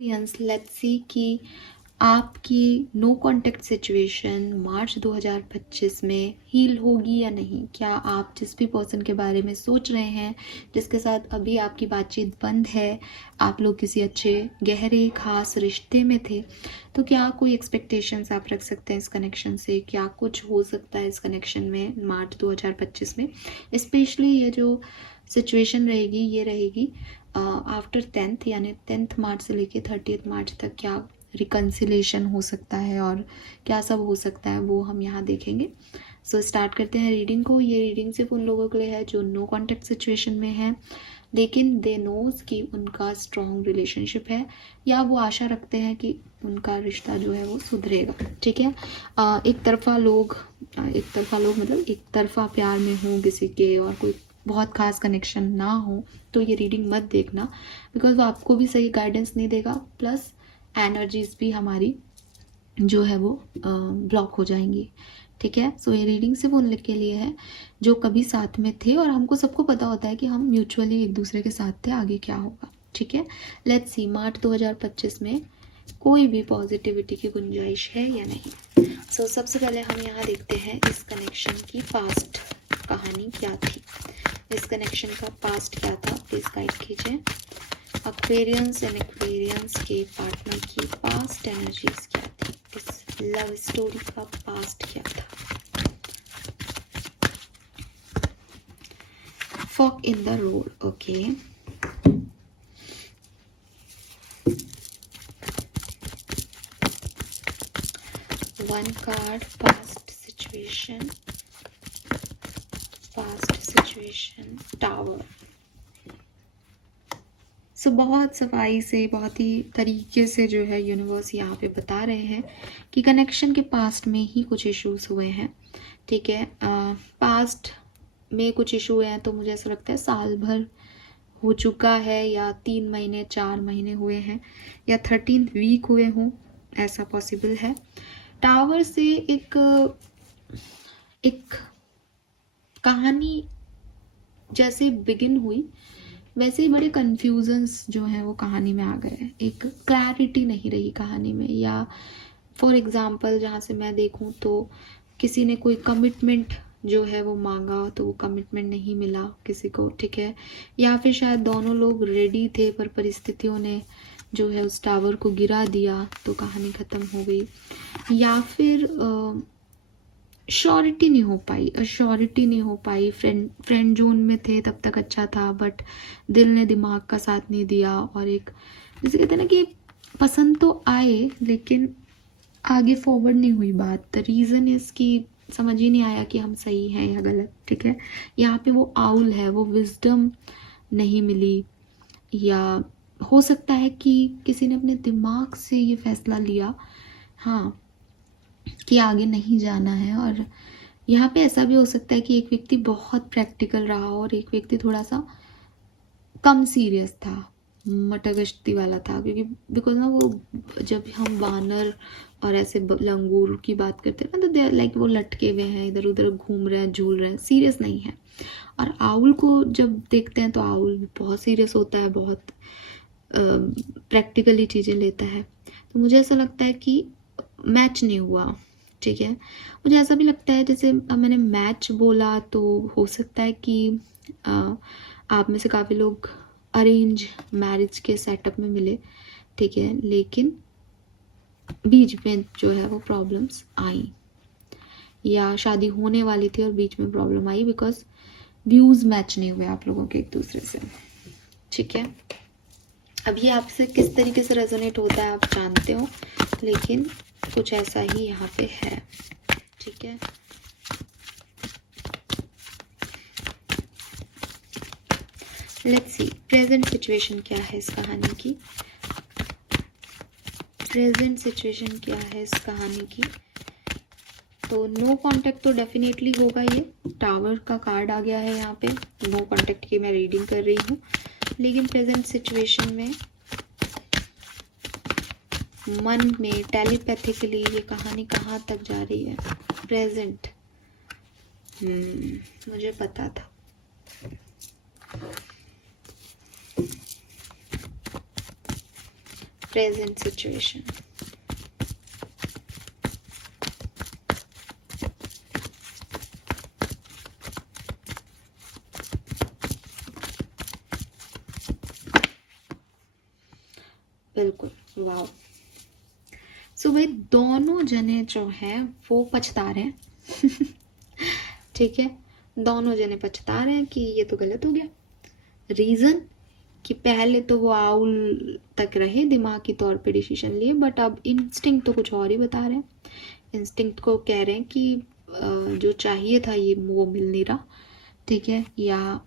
Let's see कि आपकी no contact situation मार्च 2025 में हील होगी या नहीं। क्या आप जिस भी पर्सन के बारे में सोच रहे हैं, जिसके साथ अभी आपकी बातचीत बंद है, आप लोग किसी अच्छे गहरे खास रिश्ते में थे, तो क्या कोई एक्सपेक्टेशंस आप रख सकते हैं इस कनेक्शन से? क्या कुछ हो सकता है इस कनेक्शन में मार्च 2025 में? स्पेशली ये जो सिचुएशन रहेगी ये रहेगी आफ्टर 10th, यानी 10th मार्च से लेके 30th मार्च तक क्या रिकन्सिलेशन हो सकता है और क्या सब हो सकता है वो हम यहाँ देखेंगे। सो स्टार्ट करते हैं रीडिंग को। ये रीडिंग सिर्फ उन लोगों के लिए है जो नो कॉन्टेक्ट सिचुएशन में है, लेकिन दे नोज कि उनका स्ट्रॉन्ग रिलेशनशिप है, या वो आशा रखते हैं कि उनका रिश्ता जो है वो सुधरेगा। ठीक है। एक तरफा लोग मतलब एक तरफा प्यार में हो किसी के और कोई बहुत खास कनेक्शन ना हो तो ये रीडिंग मत देखना, बिकॉज वो आपको भी सही गाइडेंस नहीं देगा, प्लस एनर्जीज भी हमारी जो है वो ब्लॉक हो जाएंगी। ठीक है। सो ये रीडिंग सिर्फ उन के लिए है जो कभी साथ में थे, और हमको सबको पता होता है कि हम म्यूचुअली एक दूसरे के साथ थे, आगे क्या होगा। ठीक है। लेट्स सी मार्च 2025 में कोई भी पॉजिटिविटी की गुंजाइश है या नहीं। सो सबसे पहले हम यहाँ देखते हैं इस कनेक्शन की पास्ट कहानी क्या थी। इस कनेक्शन का पास्ट क्या था, प्लीज गाइड कीजिए। एक्वेरियंस एंड एक्वेरियंस के पार्टनर की पास्ट एनर्जीज क्या थी, इस लव स्टोरी का पास्ट क्या था। Fork in the road, okay. One card past situation, tower. So बहुत सफाई से, बहुत ही तरीके से जो है यूनिवर्स यहाँ पे बता रहे हैं कि कनेक्शन के पास्ट में ही कुछ इश्यूज हुए हैं। ठीक है। पास्ट में कुछ इशू हुए हैं तो मुझे ऐसा लगता है साल भर हो चुका है, या 3 महीने 4 महीने हुए हैं, या 13th वीक हुए हों, ऐसा पॉसिबल है। टावर से एक कहानी जैसे बिगिन हुई, वैसे ही बड़े कन्फ्यूजन्स जो हैं वो कहानी में आ गए। एक क्लैरिटी नहीं रही कहानी में, या फॉर एग्जांपल जहाँ से मैं देखूँ तो किसी ने कोई कमिटमेंट जो है वो मांगा तो वो कमिटमेंट नहीं मिला किसी को। ठीक है। या फिर शायद दोनों लोग रेडी थे पर परिस्थितियों ने जो है उस टावर को गिरा दिया तो कहानी ख़त्म हो गई। या फिर श्योरिटी नहीं हो पाई। फ्रेंड जोन में थे तब तक अच्छा था, बट दिल ने दिमाग का साथ नहीं दिया, और एक जैसे कहते हैं ना कि पसंद तो आए लेकिन आगे फॉरवर्ड नहीं हुई बात। द रीज़न इज़ कि समझ ही नहीं आया कि हम सही हैं या गलत। ठीक है। यहाँ पे वो आउल है, वो विजडम नहीं मिली, या हो सकता है कि किसी ने अपने दिमाग से ये फैसला लिया, हाँ, कि आगे नहीं जाना है। और यहाँ पे ऐसा भी हो सकता है कि एक व्यक्ति बहुत प्रैक्टिकल रहा और एक व्यक्ति थोड़ा सा कम सीरियस था, मटगश्ती वाला था, क्योंकि बिकॉज ना वो जब हम वानर और ऐसे लंगूर की बात करते हैं ना तो दे लाइक वो लटके हुए हैं, इधर उधर घूम रहे हैं, झूल रहे हैं, सीरियस नहीं है। और आउल को जब देखते हैं तो आउल बहुत सीरियस होता है, बहुत प्रैक्टिकली चीज़ें लेता है। तो मुझे ऐसा लगता है कि मैच नहीं हुआ। ठीक है। मुझे ऐसा भी लगता है जैसे मैंने मैच बोला तो हो सकता है कि आप में से काफ़ी लोग अरेंज मैरिज के सेटअप में मिले। ठीक है। लेकिन बीच में जो है वो प्रॉब्लम्स आई, या शादी होने वाली थी और बीच में problem I because views match नहीं हुए आप लोगों के एक दूसरे से। ठीक है। अब ये आपसे किस तरीके से रेजोनेट होता है आप जानते हो, लेकिन कुछ ऐसा ही यहाँ पे है। ठीक है। लेट्स सी प्रेजेंट सिचुएशन क्या है इस कहानी की। प्रेजेंट सिचुएशन क्या है इस कहानी की। तो नो कांटेक्ट तो डेफिनेटली होगा। ये टावर का कार्ड आ गया है यहाँ पे, नो कांटेक्ट की मैं रीडिंग कर रही हूँ। लेकिन प्रेजेंट सिचुएशन में मन में टेलीपैथिकली ये कहानी कहाँ तक जा रही है। प्रेजेंट, मुझे पता था। Present situation. बिल्कुल, वाह। सो भाई दोनों जने जो हैं वो पछता रहे हैं ठीक है, दोनों जने पछता रहे हैं कि ये तो गलत हो गया। रीजन कि पहले तो वो आउल तक रहे, दिमागी तौर पे डिसीजन लिए, बट अब इंस्टिंक्ट तो कुछ और ही बता रहे हैं। इंस्टिंक्ट को कह रहे हैं कि जो चाहिए था ये वो मिल नहीं रहा, ठीक है, या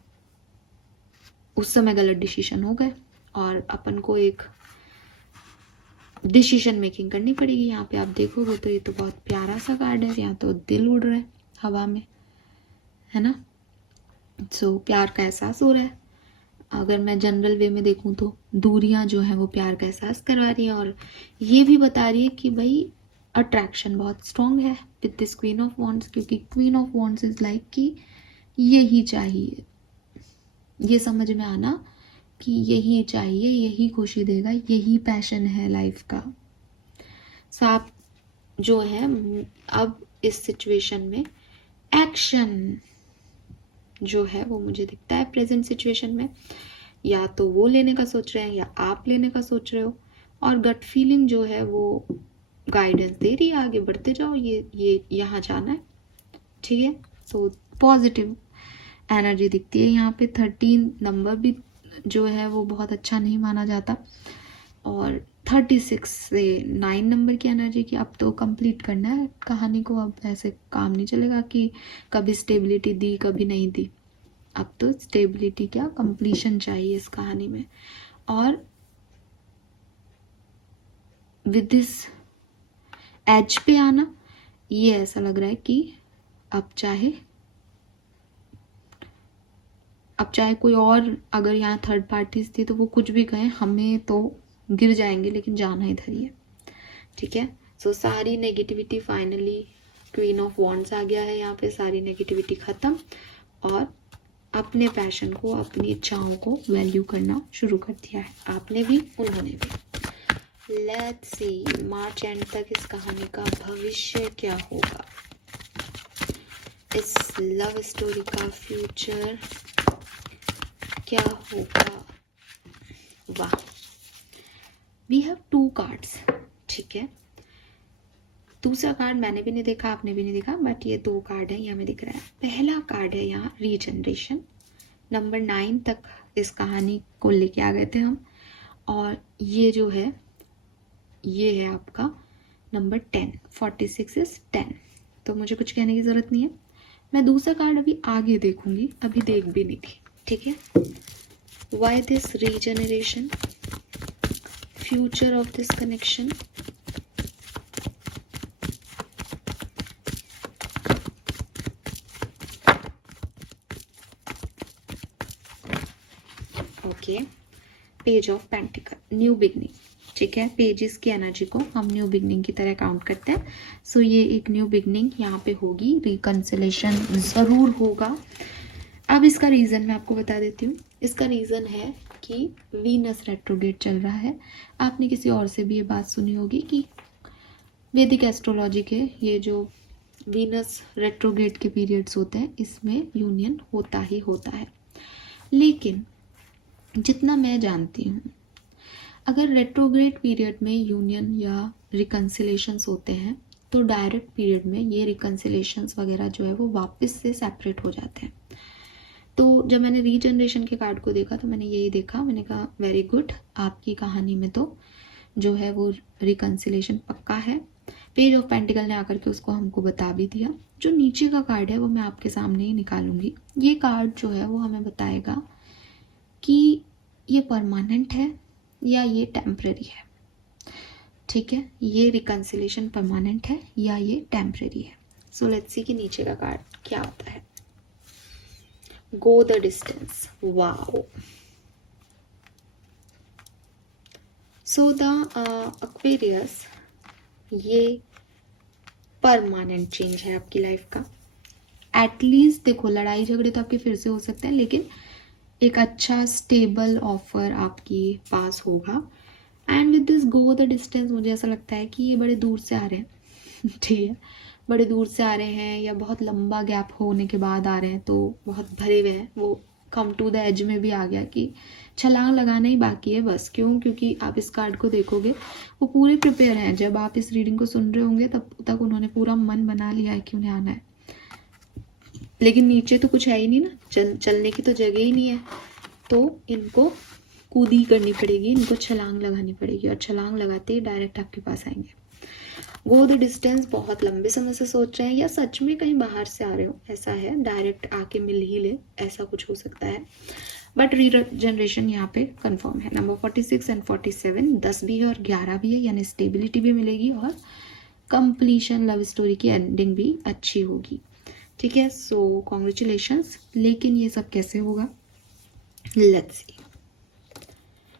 उस समय गलत डिसीजन हो गए और अपन को एक डिसीजन मेकिंग करनी पड़ेगी। यहाँ पे आप देखोगे तो ये तो बहुत प्यारा सा कार्ड है, यहाँ तो दिल उड़ रहा है हवा में, है ना। सो प्यार का एहसास हो रहा है। अगर मैं जनरल वे में देखूं तो दूरियां जो है वो प्यार का एहसास करवा रही है, और ये भी बता रही है कि भाई अट्रैक्शन बहुत स्ट्रांग है with this queen of wands, क्योंकि queen of wands is like कि यही चाहिए, ये समझ में आना कि यही चाहिए, यही खुशी देगा, यही पैशन है लाइफ का। सांप जो है अब इस सिचुएशन में एक्शन जो है वो मुझे दिखता है प्रेजेंट सिचुएशन में, या तो वो लेने का सोच रहे हैं या आप लेने का सोच रहे हो, और गट फीलिंग जो है वो गाइडेंस दे रही है आगे बढ़ते जाओ, ये यहाँ जाना है, ठीक है। तो पॉजिटिव एनर्जी दिखती है यहाँ पे। 13 नंबर भी जो है वो बहुत अच्छा नहीं माना जाता, और 36 से 9 नंबर की एनर्जी की अब तो कंप्लीट करना है कहानी को, अब ऐसे काम नहीं चलेगा कि कभी स्टेबिलिटी दी कभी नहीं दी, अब तो स्टेबिलिटी क्या कंप्लीशन चाहिए इस कहानी में। और विद दिस एज पे आना, ये ऐसा लग रहा है कि अब चाहे कोई और, अगर यहाँ थर्ड पार्टीज थी तो वो कुछ भी कहें, हमें तो गिर जाएंगे लेकिन जाना इधर ही है, ठीक है। सो सारी negativity finally, queen of wands आ गया है यहाँ पे, सारी नेगेटिविटी खत्म, और अपने पैशन को, अपनी इच्छाओं को वैल्यू करना शुरू कर दिया है, आपने भी उन्होंने भी। लेट्स सी मार्च एंड तक इस कहानी का भविष्य क्या होगा, इस लव स्टोरी का फ्यूचर क्या होगा। वाह, वी हैव 2 कार्ड्स, ठीक है। दूसरा कार्ड मैंने भी नहीं देखा, आपने भी नहीं देखा, बट ये 2 कार्ड है, ये हमें दिख रहा है। पहला कार्ड है यहाँ रीजनरेशन, नंबर 9 तक इस कहानी को लेके आ गए थे हम, और ये जो है ये है आपका नंबर 10, 46 इज 10, तो मुझे कुछ कहने की जरूरत नहीं है। मैं दूसरा कार्ड अभी आगे देखूंगी, अभी देख भी नहीं थी, ठीक है। Why this regeneration? Future of this connection? Okay, page of pentacle, new beginning, ठीक है। पेजेस की एनर्जी को हम न्यू बिगनिंग की तरह काउंट करते हैं। सो ये एक न्यू बिगनिंग यहाँ पे होगी, रिकंसिलेशन जरूर होगा। अब इसका रीज़न मैं आपको बता देती हूँ। इसका रीज़न है कि वीनस रेट्रोग्रेड चल रहा है। आपने किसी और से भी ये बात सुनी होगी कि वैदिक एस्ट्रोलॉजी के ये जो वीनस रेट्रोग्रेड के पीरियड्स होते हैं, इसमें यूनियन होता ही होता है। लेकिन जितना मैं जानती हूँ, अगर रेट्रोग्रेड पीरियड में यूनियन या रिकंसिलेशंस होते हैं तो डायरेक्ट पीरियड में ये रिकंसिलेशंस वगैरह जो है वो वापस से सेपरेट हो जाते हैं। तो जब मैंने रीजनरेशन के कार्ड को देखा तो मैंने यही देखा, मैंने कहा वेरी गुड, आपकी कहानी में तो जो है वो रिकंसिलेशन पक्का है। पेज ऑफ पेंटिकल ने आकर के उसको हमको बता भी दिया। जो नीचे का कार्ड है वो मैं आपके सामने ही निकालूंगी। ये कार्ड जो है वो हमें बताएगा कि ये परमानेंट है या ये टेम्परेरी है, ठीक है। ये रिकंसिलेशन परमानेंट है या ये टेम्परेरी है। सो लेट्स सी कि नीचे का कार्ड क्या होता है। Go the distance, wow. So the Aquarius, ये परमानेंट चेंज है आपकी लाइफ का। एटलीस्ट देखो, लड़ाई झगड़े तो आपके फिर से हो सकते हैं, लेकिन एक अच्छा स्टेबल ऑफर आपकी पास होगा। And with this go the distance, मुझे ऐसा लगता है कि ये बड़े दूर से आ रहे हैं ठीक है, बड़े दूर से आ रहे हैं या बहुत लंबा गैप होने के बाद आ रहे हैं, तो बहुत भरे हुए हैं, वो कम टू द एज में भी आ गया कि छलांग लगाना ही बाकी है बस। क्यों? क्योंकि आप इस कार्ड को देखोगे वो पूरे प्रिपेयर हैं। जब आप इस रीडिंग को सुन रहे होंगे तब तक उन्होंने पूरा मन बना लिया है कि उन्हें आना है, लेकिन नीचे तो कुछ है ही नहीं ना, चलने की तो जगह ही नहीं है, तो इनको कूदी करनी पड़ेगी, इनको छलांग लगानी पड़ेगी, और छलांग लगाते ही डायरेक्ट आपके पास आएंगे। गो द डिस्टेंस, बहुत लंबे समय से सोच रहे हैं या सच में कहीं बाहर से आ रहे हो, ऐसा है, डायरेक्ट आके मिल ही ले, ऐसा कुछ हो सकता है, बट रीजनरेशन यहाँ पे कंफर्म है। नंबर 46 एंड 47, 10 भी है और 11 भी है, यानी स्टेबिलिटी भी मिलेगी और कंप्लीशन, लव स्टोरी की एंडिंग भी अच्छी होगी। ठीक है, सो कॉन्ग्रेचुलेशंस। लेकिन ये सब कैसे होगा, लेट्स सी।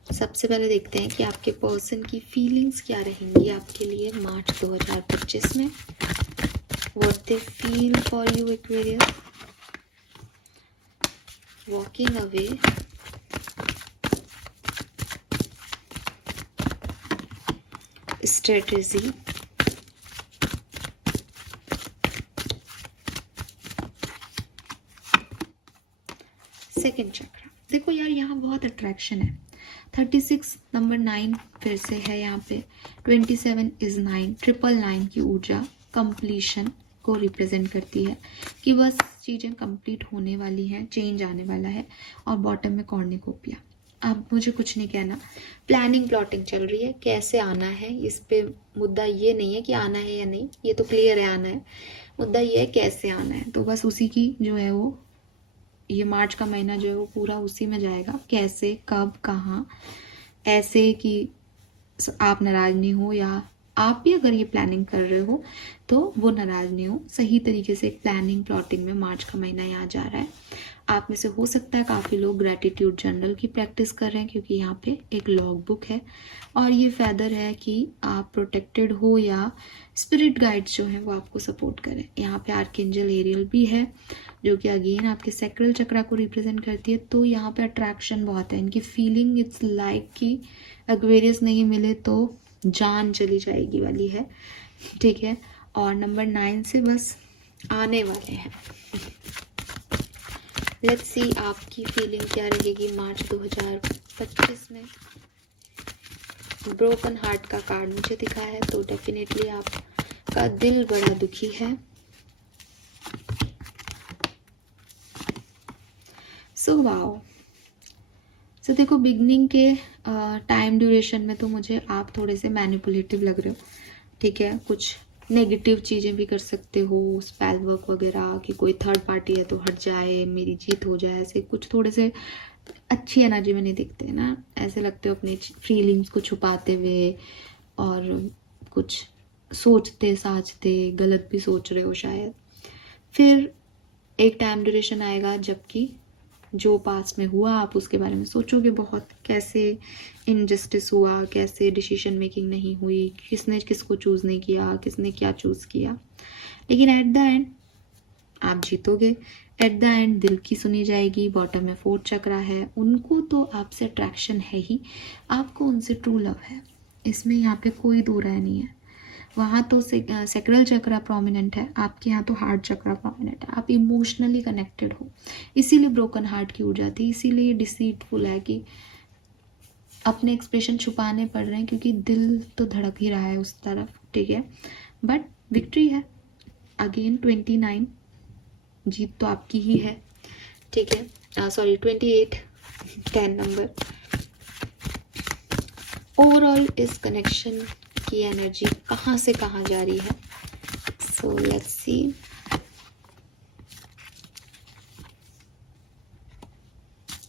सबसे पहले देखते हैं कि आपके पर्सन की फीलिंग्स क्या रहेंगी आपके लिए मार्च 2025 में। What they feel for you Aquarius, walking away, strategy, second चक्र। देखो यार, यहाँ बहुत अट्रैक्शन है। 36 नंबर 9 फिर से है यहाँ पे, 27 इज 9, 999 की ऊर्जा कंप्लीशन को रिप्रेजेंट करती है कि बस चीज़ें कंप्लीट होने वाली हैं, चेंज आने वाला है। और बॉटम में कॉर्निकोपिया। अब मुझे कुछ नहीं कहना, प्लानिंग प्लॉटिंग चल रही है, कैसे आना है इस पे मुद्दा ये नहीं है कि आना है या नहीं, ये तो क्लियर है आना है, मुद्दा ये है कैसे आना है। तो बस उसी की जो है वो, ये मार्च का महीना जो है वो पूरा उसी में जाएगा, कैसे, कब, कहाँ, ऐसे कि आप नाराज नहीं हो, या आप भी अगर ये प्लानिंग कर रहे हो तो वो नाराज नहीं हो। सही तरीके से प्लानिंग प्लॉटिंग में मार्च का महीना यहाँ जा रहा है। आप में से हो सकता है काफ़ी लोग ग्रेटिट्यूड जर्नल की प्रैक्टिस कर रहे हैं, क्योंकि यहाँ पे एक लॉग बुक है और ये फेदर है कि आप प्रोटेक्टेड हो या स्पिरिट गाइड्स जो हैं वो आपको सपोर्ट करें। यहाँ पे आर्कएंजल एरियल भी है जो कि अगेन आपके सैक्रल चक्रा को रिप्रेजेंट करती है। तो यहाँ पे अट्रैक्शन बहुत है, इनकी फीलिंग इट्स लाइक कि एक्वेरियस नहीं मिले तो जान चली जाएगी वाली है। ठीक है, और नंबर 9 से बस आने वाले हैं। लेट्स सी आपकी फीलिंग क्या रहेगी मार्च 2025 में। ब्रोकन हार्ट का कार्ड मुझे दिखा है, तो डेफिनेटली आपका दिल बड़ा दुखी है। सो वाओ, सो देखो बिगनिंग के टाइम ड्यूरेशन में तो मुझे आप थोड़े से मैनिपुलेटिव लग रहे हो। ठीक है, कुछ नेगेटिव चीज़ें भी कर सकते हो, स्पेल वर्क वगैरह, कि कोई थर्ड पार्टी है तो हट जाए, मेरी जीत हो जाए, ऐसे कुछ थोड़े से अच्छी एनर्जी में नहीं दिखते ना, ऐसे लगते हो अपनी फीलिंग्स को छुपाते हुए और कुछ सोचते साचते गलत भी सोच रहे हो शायद। फिर एक टाइम ड्यूरेशन आएगा जबकि जो पास में हुआ आप उसके बारे में सोचोगे बहुत, कैसे इनजस्टिस हुआ, कैसे डिसीजन मेकिंग नहीं हुई, किसने किसको चूज़ नहीं किया, किसने क्या चूज़ किया। लेकिन एट द एंड आप जीतोगे। एट द एंड दिल की सुनी जाएगी। बॉटम में 4th चक्रा है, उनको तो आपसे अट्रैक्शन है ही, आपको उनसे ट्रू लव है, इसमें यहाँ पे कोई दो राय नहीं है। वहाँ तो सेक्रल चक्रा प्रोमिनेंट है, आपके यहाँ तो हार्ट चक्रा प्रोमिनेंट है, आप इमोशनली कनेक्टेड हो, इसीलिए ब्रोकन हार्ट की ऊर्जा थी, इसीलिए डिसीटफुल है कि अपने एक्सप्रेशन छुपाने पड़ रहे हैं क्योंकि दिल तो धड़क ही रहा है उस तरफ। ठीक है, बट विक्ट्री है अगेन। 29 जीत तो आपकी ही है। ठीक है, सॉरी 28 10 नंबर। ओवरऑल इस कनेक्शन की एनर्जी कहाँ से कहाँ जा रही है, so let's see.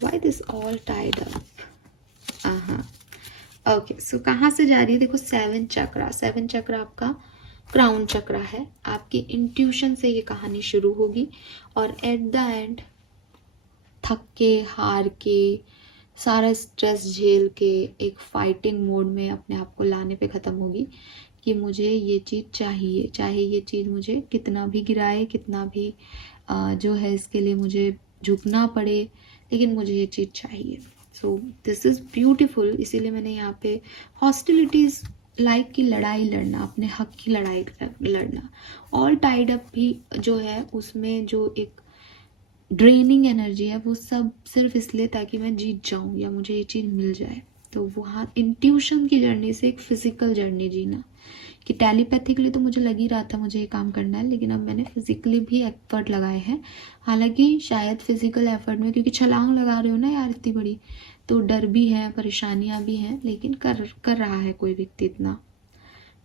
Why this all tied up, okay, so कहाँ से जा रही है, देखो 7 चक्रा। 7 चक्रा आपका क्राउन चक्रा है, आपकी इंट्यूशन से ये कहानी शुरू होगी और एट द एंड थक के हार के सारा स्ट्रेस झेल के एक फाइटिंग मोड में अपने आप को लाने पे ख़त्म होगी कि मुझे ये चीज़ चाहिए, चाहे ये चीज़ मुझे कितना भी गिराए, कितना भी जो है इसके लिए मुझे झुकना पड़े, लेकिन मुझे ये चीज़ चाहिए। So this is beautiful. इसीलिए मैंने यहाँ पे हॉस्टिलिटीज़ लाइक की लड़ाई लड़ना, अपने हक की लड़ाई लड़ना, ऑल टाइड अप भी जो है उसमें जो एक ड्रेनिंग एनर्जी है वो सब सिर्फ इसलिए ताकि मैं जीत जाऊं या मुझे ये चीज़ मिल जाए। तो वहाँ इंट्यूशन की जर्नी से एक फिजिकल जर्नी जीना, कि टेलीपैथिकली तो मुझे लग ही रहा था मुझे ये काम करना है, लेकिन अब मैंने फिजिकली भी एफर्ट लगाए हैं। हालांकि शायद फिजिकल एफर्ट में, क्योंकि छलांग लगा रहे हो ना यार इतनी बड़ी, तो डर भी है, परेशानियां भी हैं, लेकिन कर कर रहा है कोई व्यक्ति इतना।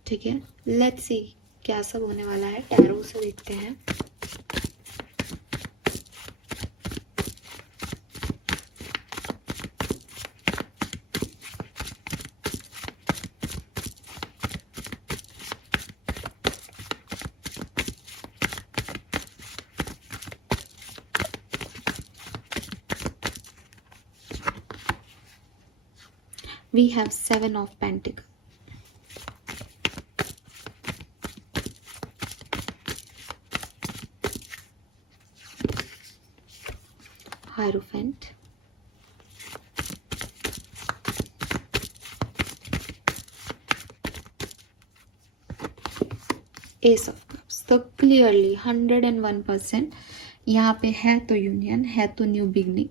ठीक है, लेट्स सी क्या सब होने वाला है। टैरो से देखते हैं। We have 7 of Pentacles, Hierophant, Ace of Cups। तो क्लियरली 101% यहाँ पे है तो यूनियन, है तो new beginning.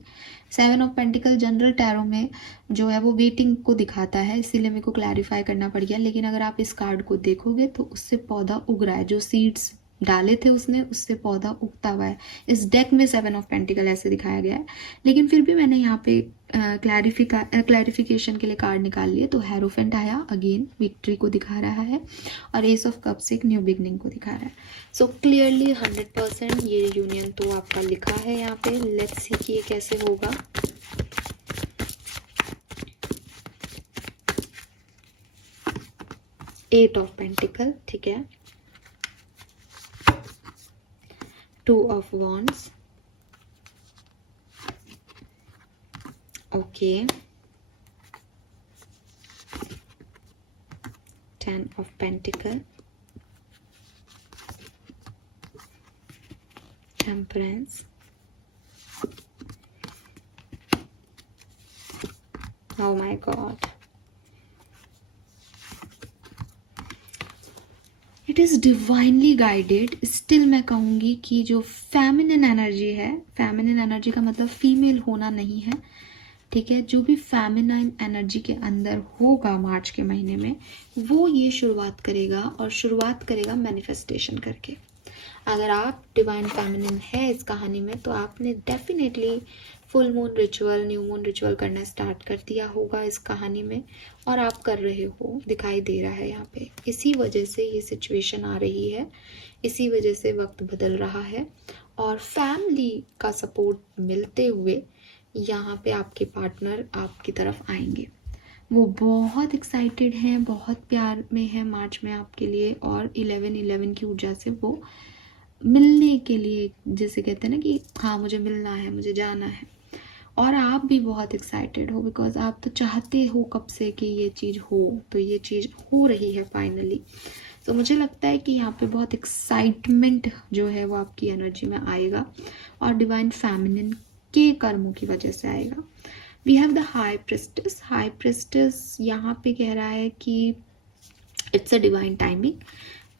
7 of pentacle general tarot में जो है वो वेटिंग को दिखाता है, इसीलिए मेरे को क्लैरिफाई करना पड़ गया। लेकिन अगर आप इस कार्ड को देखोगे तो उससे पौधा उग रहा है, जो सीड्स डाले थे उसने, उससे पौधा उगता हुआ है। इस डेक में 7 ऑफ पेंटिकल ऐसे दिखाया गया है, लेकिन फिर भी मैंने यहाँ पे क्लैरिफिकेशन के लिए कार्ड निकाल लिए। तो हेरोफेंट आया, अगेन विक्ट्री को दिखा रहा है, और एस ऑफ कप्स एक न्यू बिगनिंग को दिखा रहा है। सो क्लियरली 100% ये यूनियन तो आपका लिखा है यहाँ पे। लेट्स सी कि ये कैसे होगा। एट ऑफ पेंटिकल, ठीक है, 2 of wands, okay, 10 of pentacle, temperance, oh my god, it is divinely guided. Still मैं कहूँगी कि जो फेमिनिन एनर्जी है, फेमिनिन एनर्जी का मतलब फीमेल होना नहीं है, ठीक है, जो भी फेमिनाइन एनर्जी के अंदर होगा मार्च के महीने में, वो ये शुरुआत करेगा, और शुरुआत करेगा मैनिफेस्टेशन करके। अगर आप डिवाइन फेमिनिन है इस कहानी में, तो आपने definitely full moon ritual, new moon ritual करना स्टार्ट कर दिया होगा इस कहानी में, और आप कर रहे हो, दिखाई दे रहा है यहाँ पे। इसी वजह से ये सिचुएशन आ रही है, इसी वजह से वक्त बदल रहा है, और फैमिली का सपोर्ट मिलते हुए यहाँ पे आपके पार्टनर आपकी तरफ आएंगे। वो बहुत एक्साइटेड हैं, बहुत प्यार में हैं मार्च में आपके लिए, और 11/11 की ऊर्जा से वो मिलने के लिए, जैसे कहते हैं ना कि हाँ मुझे मिलना है, मुझे जाना है। और आप भी बहुत एक्साइटेड हो, बिकॉज आप तो चाहते हो कब से कि ये चीज़ हो, तो ये चीज़ हो रही है फाइनली। तो मुझे लगता है कि यहाँ पे बहुत एक्साइटमेंट जो है वो आपकी एनर्जी में आएगा, और डिवाइन फेमिनिन के कर्मों की वजह से आएगा। We have the high priestess. High priestess यहाँ पे कह रहा है कि इट्स अ डिवाइन टाइमिंग।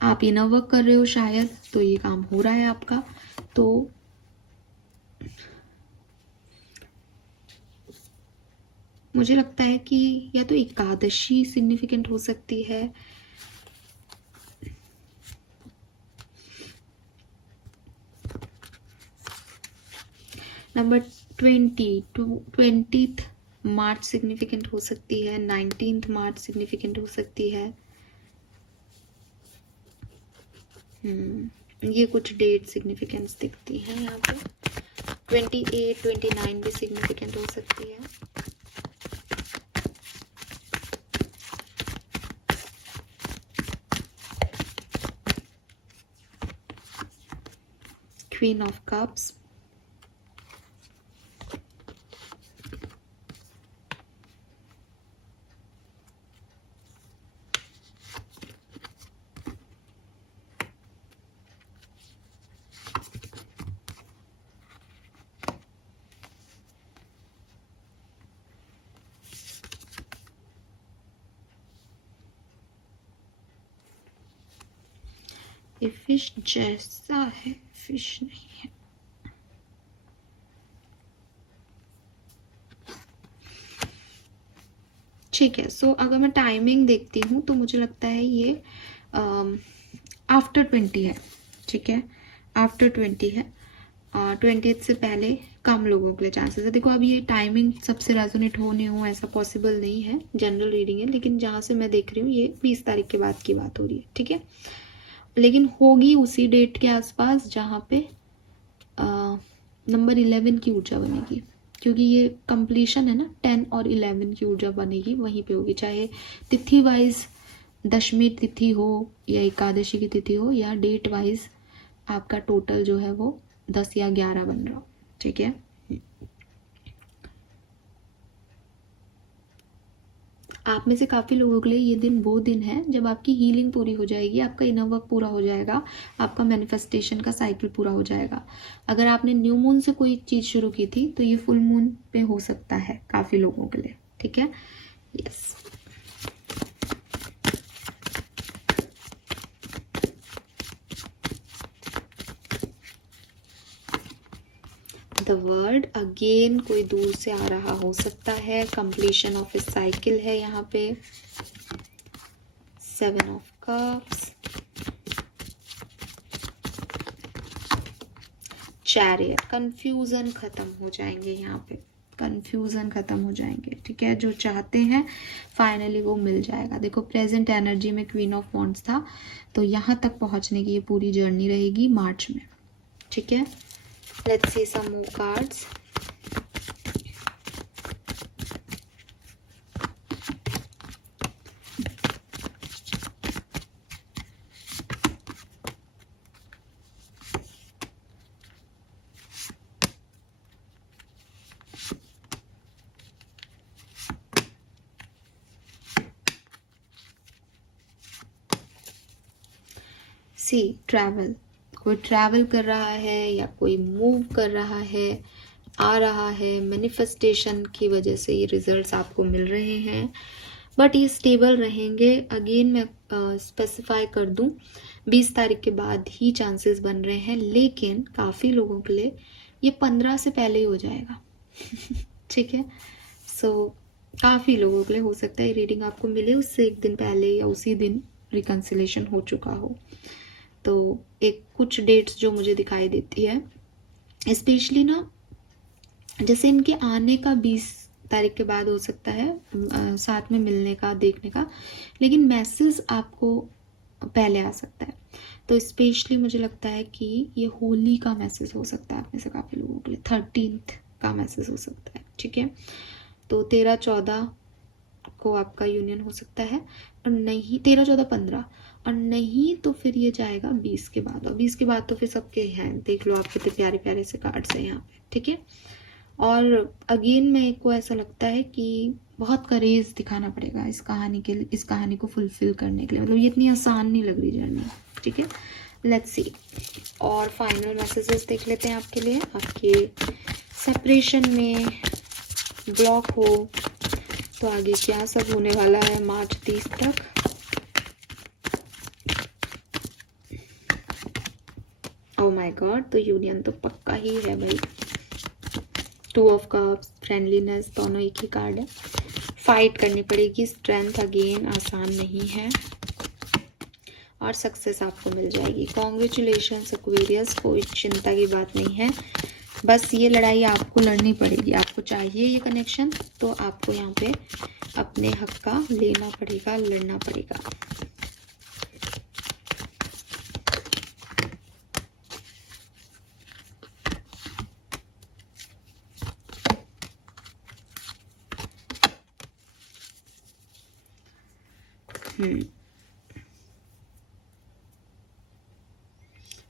आप इनर वर्क कर रहे हो शायद, तो ये काम हो रहा है आपका। तो मुझे लगता है कि या तो एकादशी सिग्निफिकेंट हो सकती है, नंबर 20 मार्च सिग्निफिकेंट हो सकती है, 19 मार्च सिग्निफिकेंट हो सकती है। ये कुछ डेट सिग्निफिकेंस दिखती है यहाँ पे। 28, 29 भी सिग्निफिकेंट हो सकती है। क्वीन ऑफ कप्स, ये फिश जैसा है, फिश नहीं है। ठीक है, सो अगर मैं टाइमिंग देखती हूँ तो मुझे लगता है ये आफ्टर 20 है। ठीक है, आफ्टर 20 है। 20 से पहले कम लोगों के लिए चांसेस है। देखो अब ये टाइमिंग सबसे रेजोनेट हो नहीं हो ऐसा पॉसिबल नहीं है, जनरल रीडिंग है, लेकिन जहाँ से मैं देख रही हूँ ये 20 तारीख के बाद की बात हो रही है। ठीक है, लेकिन होगी उसी डेट के आसपास जहाँ पे नंबर 11 की ऊर्जा बनेगी, क्योंकि ये कंप्लीशन है ना, 10 और 11 की ऊर्जा बनेगी वहीं पे होगी, चाहे तिथि वाइज दशमी तिथि हो या एकादशी की तिथि हो या डेट वाइज आपका टोटल जो है वो 10 या 11 बन रहा हो। ठीक है, आप में से काफ़ी लोगों के लिए ये दिन वो दिन है जब आपकी हीलिंग पूरी हो जाएगी, आपका इनर वर्क पूरा हो जाएगा, आपका मैनिफेस्टेशन का साइकिल पूरा हो जाएगा। अगर आपने न्यू मून से कोई चीज़ शुरू की थी तो ये फुल मून पे हो सकता है काफ़ी लोगों के लिए। ठीक है, यस। द वर्ड अगेन कोई दूर से आ रहा हो सकता है, कंप्लीशन ऑफ ए साइकिल है यहाँ पे। 7 ऑफ कप्स, चैरियट, कंफ्यूजन खत्म हो जाएंगे यहाँ पे, कंफ्यूजन खत्म हो जाएंगे। ठीक है, जो चाहते हैं फाइनली वो मिल जाएगा। देखो प्रेजेंट एनर्जी में क्वीन ऑफ वॉन्ड्स था, तो यहाँ तक पहुँचने की ये पूरी जर्नी रहेगी मार्च में। ठीक है, let's see some more cards. See travel, कोई ट्रैवल कर रहा है या कोई मूव कर रहा है, आ रहा है, मैनिफेस्टेशन की वजह से ये रिजल्ट्स आपको मिल रहे हैं, बट ये स्टेबल रहेंगे। अगेन मैं स्पेसिफाई कर दूं 20 तारीख के बाद ही चांसेस बन रहे हैं, लेकिन काफ़ी लोगों के लिए ये 15 से पहले ही हो जाएगा। ठीक है, सो काफ़ी लोगों के लिए हो सकता है रीडिंग आपको मिले उससे एक दिन पहले या उसी दिन रिकन्सिलेशन हो चुका हो। तो एक कुछ डेट्स जो मुझे दिखाई देती है, स्पेशली ना जैसे इनके आने का 20 तारीख के बाद हो सकता है, साथ में मिलने का, देखने का, लेकिन मैसेज आपको पहले आ सकता है। तो स्पेशली मुझे लगता है कि ये होली का मैसेज हो सकता है आप में से काफ़ी लोगों के लिए, 13th का मैसेज हो सकता है। ठीक है, तो 13-14 को आपका यूनियन हो सकता है, और नहीं 13-14-15, और नहीं तो फिर ये जाएगा 20 के बाद, और 20 के बाद तो फिर सबके हैं, देख लो आप कितने प्यारे प्यारे से कार्ड्स हैं यहाँ पे। ठीक है, और अगेन मेरे को ऐसा लगता है कि बहुत करेज दिखाना पड़ेगा इस कहानी के लिए, इस कहानी को फुलफिल करने के लिए, मतलब ये इतनी आसान नहीं लग रही जर्नी। ठीक है, लेट्स सी, और फाइनल मैसेजेस देख लेते हैं आपके लिए। आपके सेपरेशन में ब्लॉक हो तो आगे क्या सब होने वाला है मार्च 30 तक। ओह माय गॉड, तो यूनियन तो पक्का ही है भाई। 2 ऑफ कप्स, फ्रेंडलीनेस, दोनों एक ही कार्ड है। फाइट करनी पड़ेगी, स्ट्रेंथ अगेन आसान नहीं है, और सक्सेस आपको मिल जाएगी। कॉन्ग्रेचुलेशंस एक्वेरियस, कोई चिंता की बात नहीं है, बस ये लड़ाई आपको लड़नी पड़ेगी। आपको चाहिए ये कनेक्शन तो आपको यहाँ पे अपने हक का लेना पड़ेगा, लड़ना पड़ेगा।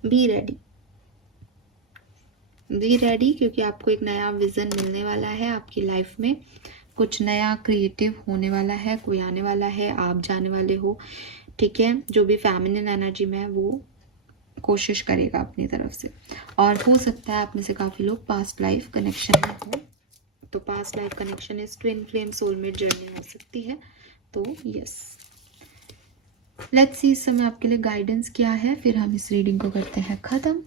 बी रेडी, बी रेडी, क्योंकि आपको एक नया विजन मिलने वाला है आपकी लाइफ में, कुछ नया क्रिएटिव होने वाला है, कोई आने वाला है, आप जाने वाले हो। ठीक है, जो भी फेमिनिन एनर्जी में है वो कोशिश करेगा अपनी तरफ से, और हो सकता है आप में से काफ़ी लोग पास्ट लाइफ कनेक्शन में हो, तो पास्ट लाइफ कनेक्शन इस ट्विन फ्लेम सोलमेट जर्नी हो सकती है। तो यस, लेट्स सी इस समय आपके लिए गाइडेंस क्या है, फिर हम इस रीडिंग को करते हैं खत्म।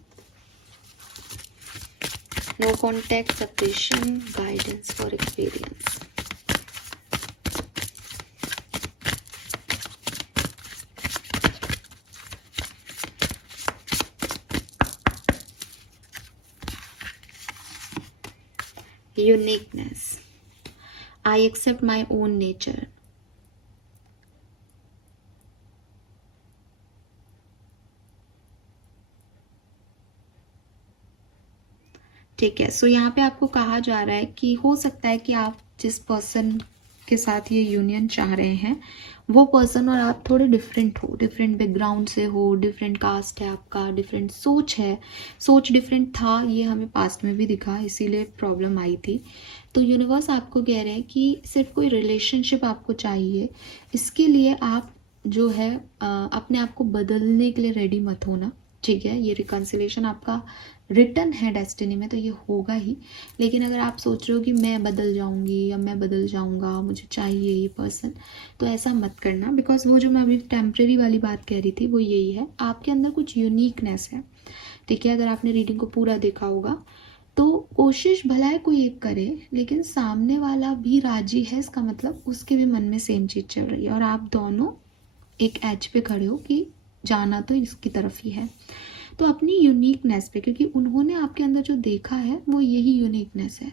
No contact, separation, guidance for experience. Uniqueness. I accept my own nature. ठीक है, सो यहाँ पे आपको कहा जा रहा है कि हो सकता है कि आप जिस पर्सन के साथ ये यूनियन चाह रहे हैं वो पर्सन और आप थोड़े डिफरेंट हो, डिफरेंट बैकग्राउंड से हो, डिफरेंट कास्ट है आपका, डिफरेंट सोच है, सोच डिफरेंट था, ये हमें पास्ट में भी दिखा, इसीलिए प्रॉब्लम आई थी। तो यूनिवर्स आपको कह रहे हैं कि सिर्फ कोई रिलेशनशिप आपको चाहिए, इसके लिए आप जो है अपने आप को बदलने के लिए रेडी मत होना। ठीक है, ये रिकन्सिलेशन आपका रिटर्न है डेस्टिनी में, तो ये होगा ही। लेकिन अगर आप सोच रहे हो कि मैं बदल जाऊंगी या मैं बदल जाऊंगा, मुझे चाहिए ये पर्सन, तो ऐसा मत करना। बिकॉज वो जो मैं अभी टेम्प्रेरी वाली बात कह रही थी वो यही है, आपके अंदर कुछ यूनिकनेस है। ठीक है, अगर आपने रीडिंग को पूरा देखा होगा तो कोशिश भला है कोई एक करे, लेकिन सामने वाला भी राजी है, इसका मतलब उसके भी मन में सेम चीज़ चल रही है और आप दोनों एक एज पे खड़े हो कि जाना तो इसकी तरफ ही है। तो अपनी यूनिकनेस पे, क्योंकि उन्होंने आपके अंदर जो देखा है वो यही यूनिकनेस है।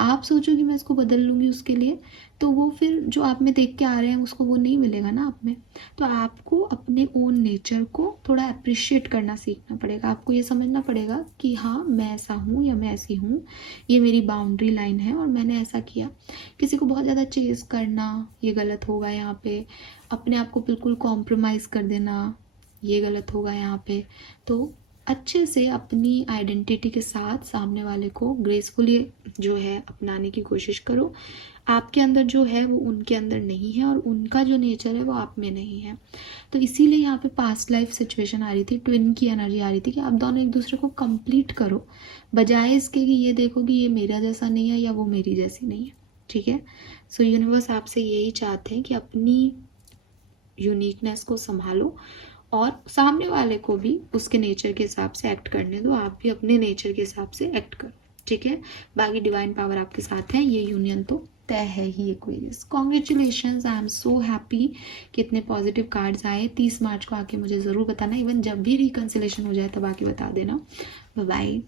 आप सोचो कि मैं इसको बदल लूँगी उसके लिए, तो वो फिर जो आप में देख के आ रहे हैं उसको वो नहीं मिलेगा ना आप में। तो आपको अपने ओन नेचर को थोड़ा अप्रिशिएट करना सीखना पड़ेगा। आपको ये समझना पड़ेगा कि हाँ मैं ऐसा हूँ या मैं ऐसी हूँ, ये मेरी बाउंड्री लाइन है और मैंने ऐसा किया। किसी को बहुत ज़्यादा चेज़ करना ये गलत होगा यहाँ पे, अपने आप को बिल्कुल कॉम्प्रोमाइज़ कर देना ये गलत होगा यहाँ पे। तो अच्छे से अपनी आइडेंटिटी के साथ सामने वाले को ग्रेसफुली जो है अपनाने की कोशिश करो। आपके अंदर जो है वो उनके अंदर नहीं है और उनका जो नेचर है वो आप में नहीं है। तो इसीलिए यहाँ पे पास्ट लाइफ सिचुएशन आ रही थी, ट्विन की एनर्जी आ रही थी कि आप दोनों एक दूसरे को कंप्लीट करो, बजाय इसके कि ये देखो कि ये मेरा जैसा नहीं है या वो मेरी जैसी नहीं है। ठीक है, सो यूनिवर्स आपसे यही चाहते हैं कि अपनी यूनिकनेस को संभालो और सामने वाले को भी उसके नेचर के हिसाब से एक्ट करने दो, आप भी अपने नेचर के हिसाब से एक्ट करो। ठीक है, बाकी डिवाइन पावर आपके साथ है, ये यूनियन तो तय है ही Aquarius. Congratulations, I am so happy कि इतने पॉजिटिव कार्ड्स आए। 30 मार्च को आके मुझे ज़रूर बताना, इवन जब भी रिकन्सिलेशन हो जाए तब आके बता देना। Bye bye.